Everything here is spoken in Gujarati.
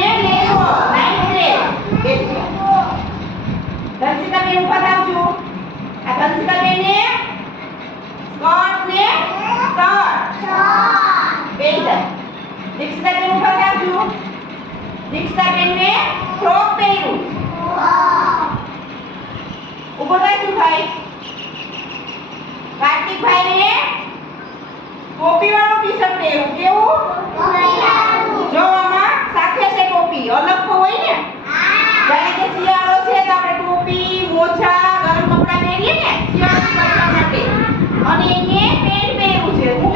મેં લેવો નાઈટ ડ્રેસ ધનસિકા બેન ઉપર આવજો આ ધનસિકા બેન ને સ્કર્ટ ને શર્ટ બેન જાય દીક્ષિતા બેન ઉપર આવજો દીક્ષિતા બેન ને ફ્રોક પહેર્યું ઉપર બેસું ભાઈ કાર્તિક ભાઈ ને ટોપી વાળું ટી-શર્ટ પહેર્યું કેવું જો આમાં સાથે છે ટોપી અલગ તો હોય ને જાણે કે શિયાળો છે તો આપણે ટોપી મોજા ગરમ કપડા પહેરીએ ને શિયાળાથી બચવા માટે અને એને પેન્ટ પહેર્યું છે હું